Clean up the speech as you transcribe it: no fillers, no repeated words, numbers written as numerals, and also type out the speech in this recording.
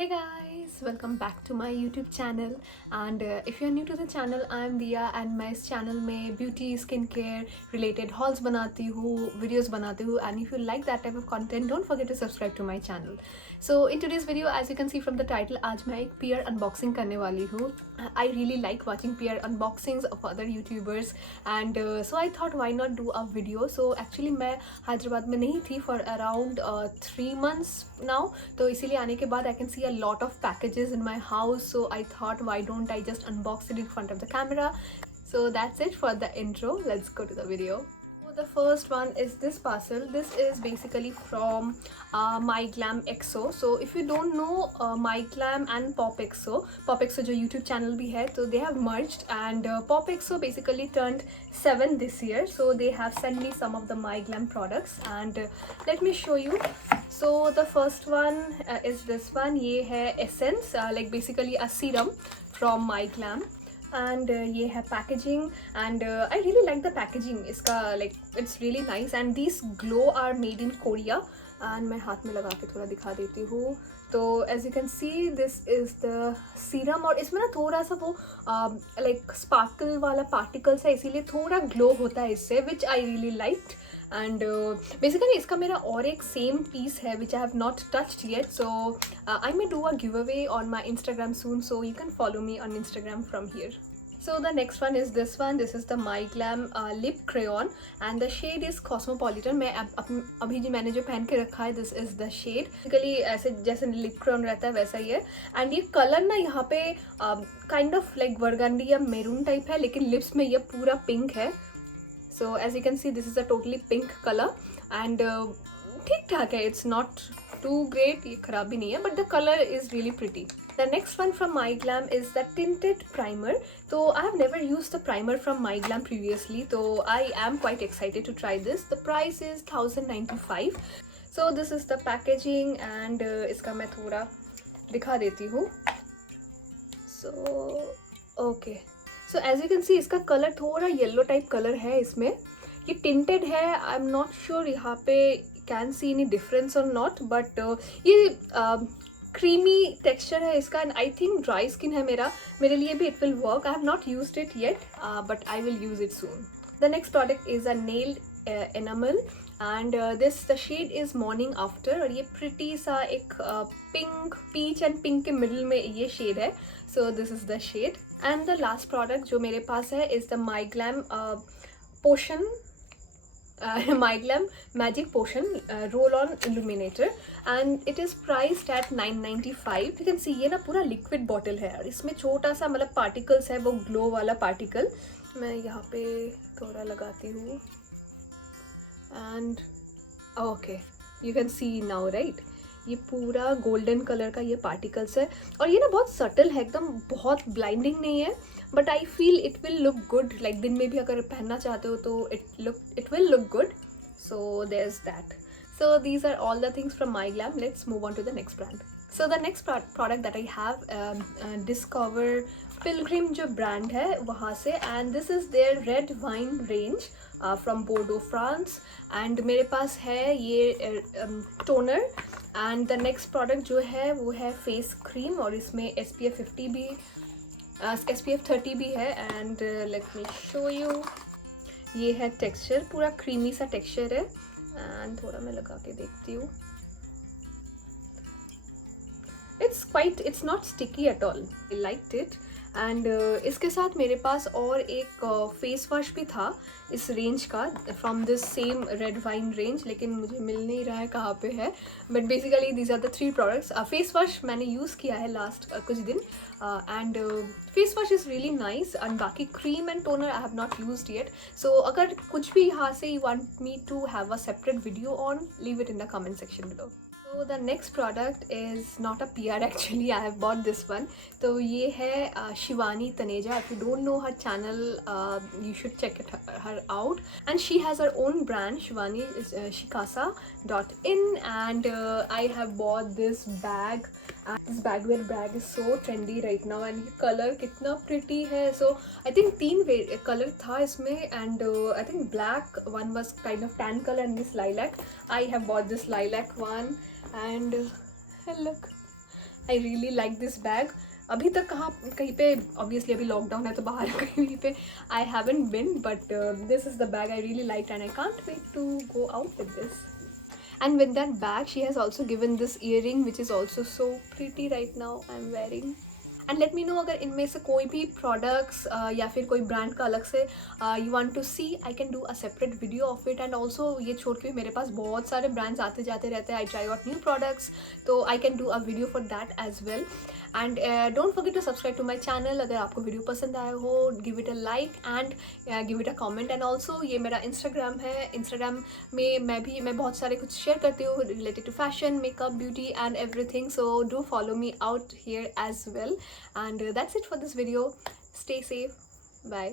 Hey guys, welcome back to my YouTube channel. And if you're new to the channel, I'm Dia and मैं इस channel में beauty, skincare related hauls बनाती हूँ, videos बनाती हूँ. And if you like that type of content, don't forget to subscribe to my channel. So in today's video, as you can see from the title, आज मैं एक peer unboxing करने वाली हूँ. I really like watching peer unboxings of other YouTubers, and so I thought why not do a video. So actually मैं हैदराबाद में नहीं थी for around 3 months now. तो इसीलिए आने के बाद I can see a lot of packages in my house, so I thought why don't I just unbox it in front of the camera. So that's it for the intro. Let's go to the video. So the first one is this parcel. This is basically from My Glam XO. So if you don't know My Glam and Pop XO जो YouTube channel भी है, so they have merged, and Pop XO basically turned 7 this year, so they have sent me some of the My Glam products, and let me show you. So the first one is this one. ये है essence, like basically a serum from My Glam. And ये है packaging, and I really like the packaging. इसका like it's really nice, and these glow are made in Korea. And मैं हाथ में लगा के थोड़ा दिखा देती हूँ. तो as you can see, this is the serum, और इसमें ना थोड़ा सा वो like sparkle वाला particles है, इसीलिए थोड़ा glow होता है इससे, which I really liked. And basically इसका मेरा और एक same piece है which I have not touched yet, so I may do a giveaway on my Instagram soon, so you can follow me on Instagram from here. So the next one is this one. This is the My Glam lip crayon, and the shade is Cosmopolitan. मैं अभी जो मैंने जो पहन के रखा है, this is the shade. Basically ऐसे जैसे lip crayon रहता है वैसा ही है, and ये color ना यहाँ पे kind of like burgundy या maroon type है, लेकिन lips में ये पूरा pink है. So as you can see, this is a totally pink color, and ठीक ठाक है. It's not too great, ये खराब भी नहीं है, but the color is really pretty. The next one from My Glam is the tinted primer. So I have never used the primer from My Glam previously, so I am quite excited to try this. The price is 1095. So this is the packaging, and इसका मैं थोड़ा दिखा देती हूँ. So okay. So as you can see, इसका colour थोड़ा yellow type colour है. इसमें ये टिंटेड है. आई एम नॉट श्योर यहाँ पे कैन सी एनी डिफरेंस और नॉट, बट ये क्रीमी टेक्सचर है इसका, and I think dry skin है मेरे लिए भी it will work. I have not used it yet, but I will use it soon. The next product is a nail enamel, and this the shade is Morning After, और ये pretty सा एक pink, peach and pink के middle में ये shade है. So this is the shade. And the last product जो मेरे पास है is the my glam potion, My Glam Magic Potion Roll-On Illuminator, and it is priced at 995. You can see ये ना पूरा liquid bottle है, और इसमें छोटा सा मतलब particles है, वो glow वाला particle. मैं यहाँ पे थोड़ा लगाती हूँ, and okay, you can see now, right? ये पूरा गोल्डन कलर का ये पार्टिकल्स है, और ये ना बहुत सटल है, एकदम बहुत ब्लाइंडिंग नहीं है, but I feel it will look good. Like दिन में भी अगर पहनना चाहते हो तो it will look good. So there is that. So these are all the things from My Glam. Let's move on to the next brand. So the next product that I have, Discover Pilgrim जो brand है वहाँ से, and this is their red wine range from Bordeaux, France. And मेरे पास है ये toner, and the next product जो है वो है face cream, और इसमें SPF 50 भी SPF 30 भी है. and let me show you. ये है texture, पूरा creamy सा texture है, and थोड़ा मैं लगा के देखती हूँ. It's not sticky at all. I liked it. And इसके साथ मेरे पास और एक फेस वॉश भी था इस रेंज का, from this same red wine range, लेकिन मुझे मिल नहीं रहा है कहाँ पे है. But basically these are the 3 products. Face wash मैंने यूज़ किया है लास्ट कुछ दिन, and face wash is really nice, and बाकी cream and toner I have not used yet. So अगर कुछ भी यहाँ से you want me to have a separate video on, leave it in the comment section below. So the next product is not a PR actually. I have bought this one. तो ये है Shivani Taneja. If you don't know her channel, you should check her out. And she has her own brand. Shivani is shikasa.in, and I have bought this bag. This bagwear bag is so trendy right now, and ये color कितना pretty है. So I think 3 color था इसमें, and I think black one was kind of tan color, and this lilac. I have bought this lilac one, and look, I really like this bag. अभी तक कहीं पे obviously अभी lockdown है तो बाहर कहीं पे I haven't been, but this is the bag I really like and I can't wait to go out with this. And with that bag she has also given this earring which is also so pretty right now I'm wearing. And let me know अगर इनमें से कोई भी products या फिर कोई brand का अलग से you want to see, I can do a separate video of it. And also ये छोड़ के मेरे पास बहुत सारे ब्रांड्स आते जाते रहते हैं. I try out new products, तो I can do a video for that as well. And don't forget to subscribe to my channel. अगर आपको वीडियो पसंद आया हो, give it a like and give it a comment. And also ये मेरा Instagram है. Instagram में मैं बहुत सारे कुछ शेयर करती हूँ related to fashion, makeup, beauty and everything. So do follow me out here as well. And that's it for this video. Stay safe. Bye.